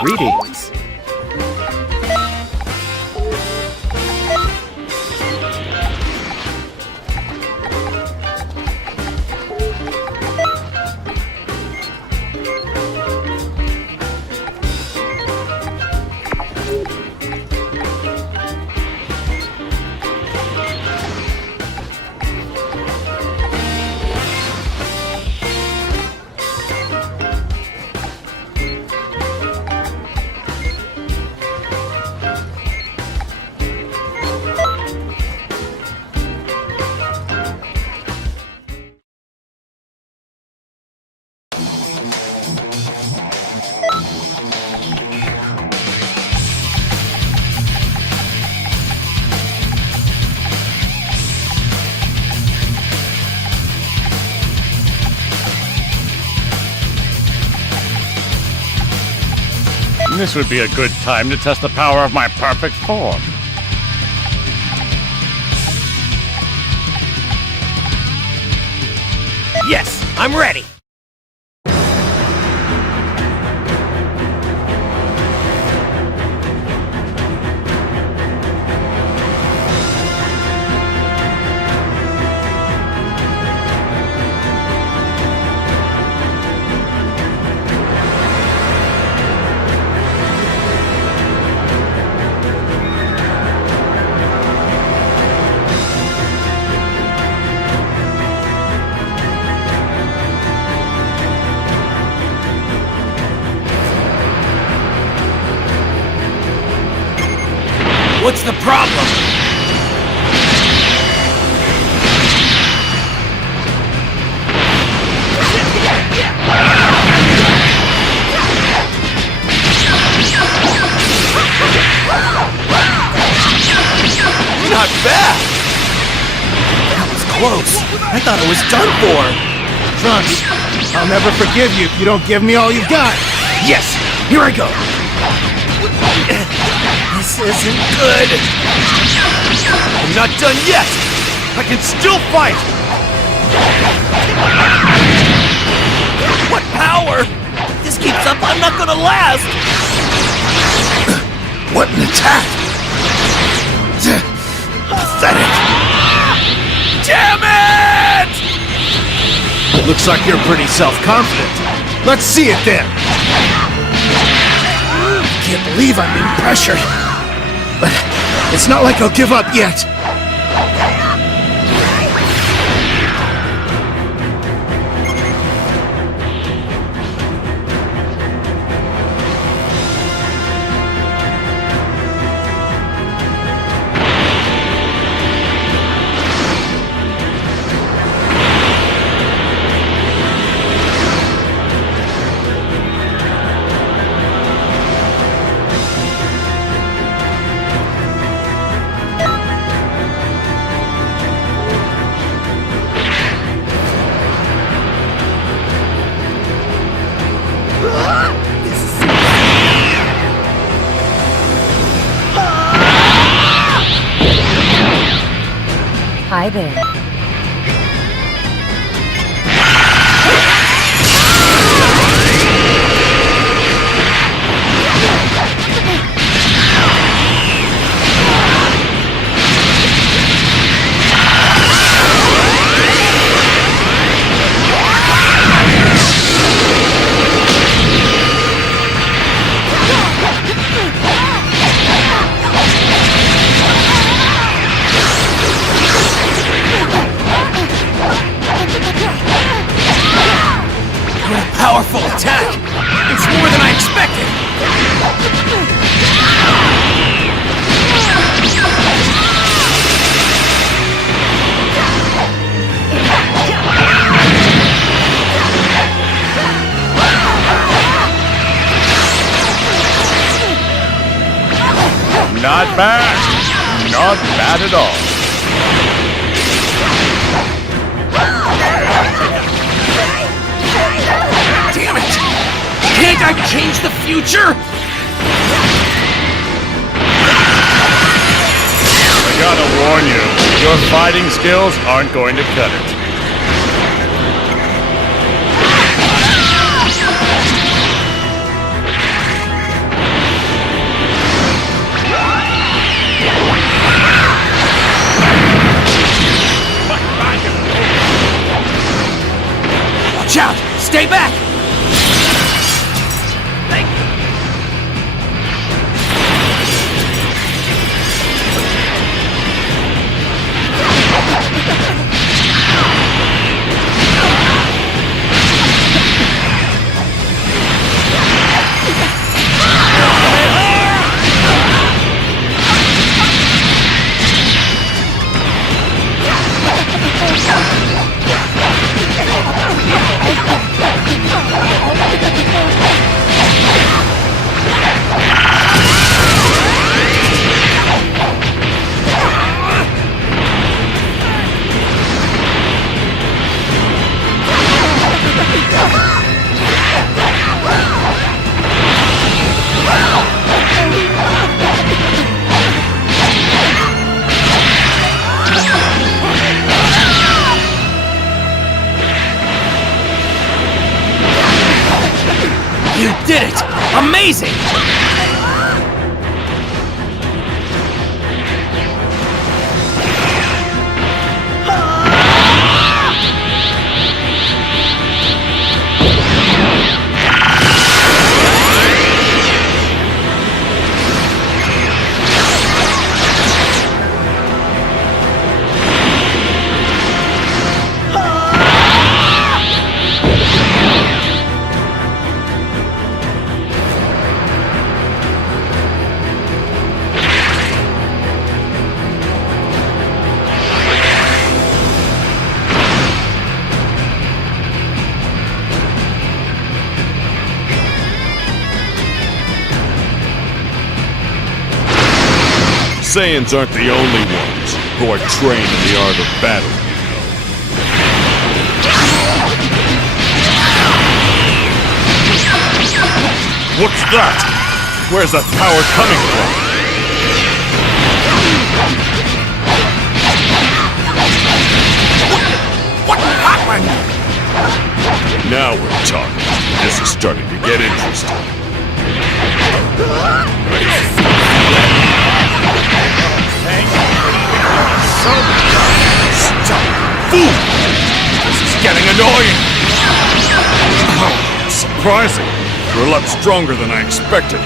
Greetings. This would be a good time to test the power of my perfect form. Yes, I'm ready. What's the problem? Not bad! That was close. I thought it was done for. Trunks, I'll never forgive you if you don't give me all you've got. Yes! Here I go! This isn't good! I'm not done yet! I can still fight! What power! If this keeps up, I'm not gonna last! What an attack! Pathetic! Damn it! Looks like you're pretty self-confident. Let's see it then. I can't believe I'm being pressured. But it's not like I'll give up yet. Hi there. Powerful attack! It's more than I expected! Not bad. Not bad at all. Damn it! Can't I change the future? I gotta warn you, your fighting skills aren't going to cut it. Amazing! Saiyans aren't the only ones who are trained in the art of battle. What's that? Where's that power coming from? What happened? Now we're talking. This is starting to get interesting. Stop! Fool! This is getting annoying! Oh, surprising. You're a lot stronger than I expected.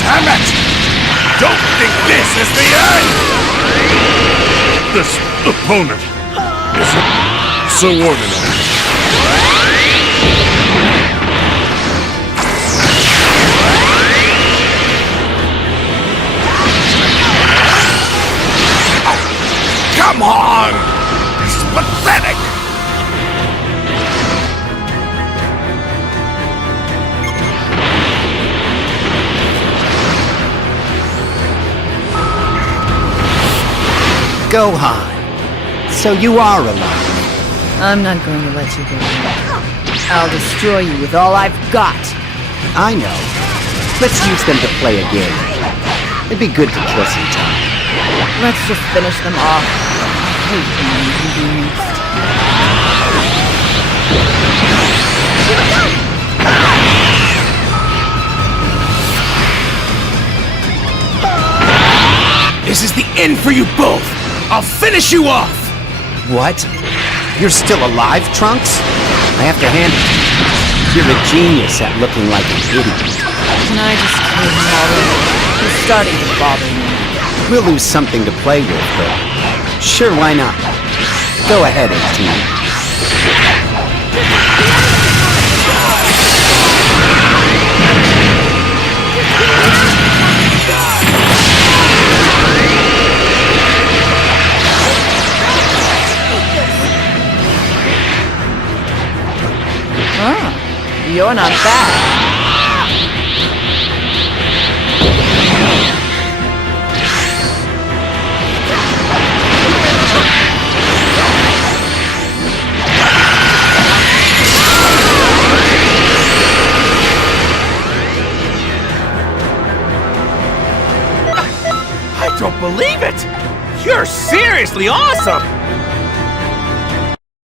Damn it! Don't think this is the end! This opponent isn't so ordinary. Come on! This is pathetic! Gohan, so you are alive. I'm not going to let you go away. I'll destroy you with all I've got. I know. Let's use them to play a game. It'd be good to kill some time. Let's just finish them off. I hate when you can do next. This is the end for you both! I'll finish you off! What? You're still alive, Trunks? I have to hand it to you. You're a genius at looking like an idiot. Can I just kill him already? He's starting to bother me. We'll lose something to play with, but sure, why not? Go ahead, 18. You're not bad. I don't believe it! You're seriously awesome!